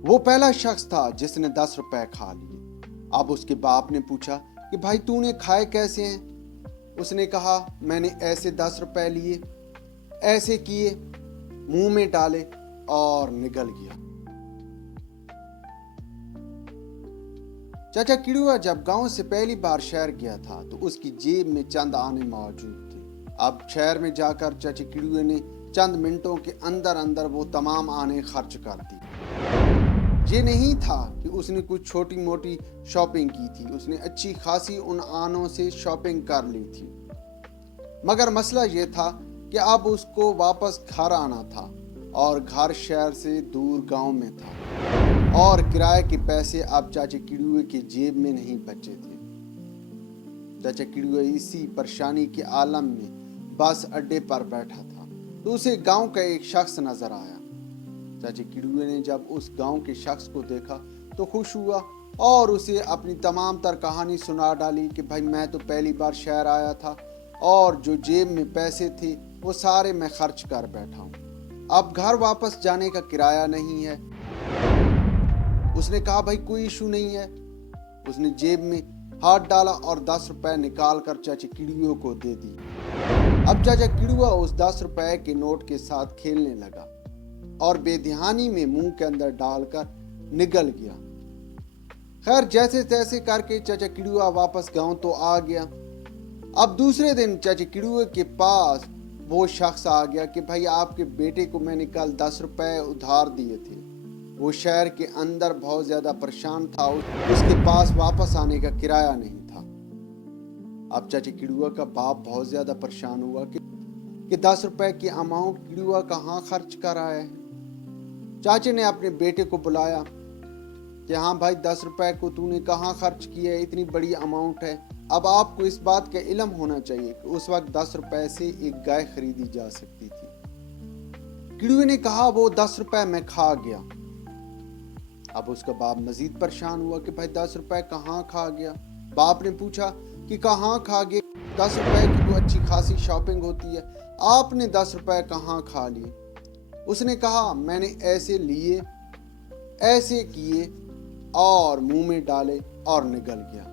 वो पहला शख्स था जिसने 10 रुपए खा लिए। अब उसके बाप ने पूछा कि भाई तूने खाए कैसे हैं? उसने कहा मैंने ऐसे 10 रुपए लिए, ऐसे किए, मुंह में डाले और निगल गया। चाचा किड़ुआ जब गांव से पहली बार शहर गया था तो उसकी जेब में चंद आने मौजूद थे। अब शहर में जाकर चाचा किड़ुए ने चंद मिनटों के अंदर अंदर वो तमाम आने खर्च कर दी। ये नहीं था कि उसने कुछ छोटी मोटी शॉपिंग की थी, उसने अच्छी खासी उन आनों से शॉपिंग कर ली थी। मगर मसला ये था कि अब उसको वापस घर आना था और घर शहर से दूर गांव में था और किराए के पैसे अब चाचा किड़ुए की जेब में नहीं बचे थे। चाचा किड़ुआ इसी परेशानी के आलम में बस अड्डे पर बैठा था तो उसे गांव का एक शख्स नजर आया। चाचा किड़ुए ने जब उस गांव के शख्स को देखा तो खुश हुआ और उसे अपनी तमाम तर कहानी सुना डाली कि भाई मैं तो पहली बार शहर आया था और जो जेब में पैसे थे वो सारे मैं खर्च कर बैठा हूँ, अब घर वापस जाने का किराया नहीं है। उसने कहा भाई कोई इशू नहीं है। उसने जेब में हाथ डाला और 10 रुपए निकाल कर चाचा किड़ुए को दे दी। अब चाचा किड़ुआ उस 10 रुपए के नोट के साथ खेलने लगा और बेध्यानी में मुंह के अंदर डालकर निगल गया। खैर जैसे तैसे करके चाचा किड़ुआ वापस गांव तो आ गया। अब दूसरे दिन चाचा किड़ुए के पास वो शख्स आ गया कि भाई आपके बेटे को मैंने कल 10 रुपए उधार दिए थे। वो शहर के अंदर बहुत ज्यादा परेशान था, उसके पास वापस आने का किराया नहीं था। अब चाचा किड़ुआ का बाप बहुत ज्यादा परेशान हुआ कि 10 रुपए की अमाउंट किड़ुआ कहाँ खर्च कर आया है। चाचे ने अपने बेटे को बुलाया कि हाँ भाई 10 रुपए को तूने कहाँ खर्च किया है, इतनी बड़ी अमाउंट है। अब आपको इस बात का इल्म होना चाहिए कि उस वक्त 10 रुपए से एक गाय खरीदी जा सकती थी। किड़ुए ने कहा वो 10 रुपए मैं खा गया। अब उसका बाप मजीद परेशान हुआ कि भाई 10 रुपए कहाँ खा गया। बाप ने पूछा कि कहाँ खा गए, 10 रुपए की तो अच्छी खासी शॉपिंग होती है, आपने 10 रुपए कहाँ खा लिए? उसने कहा मैंने ऐसे लिए, ऐसे किए और मुंह में डाले और निगल गया।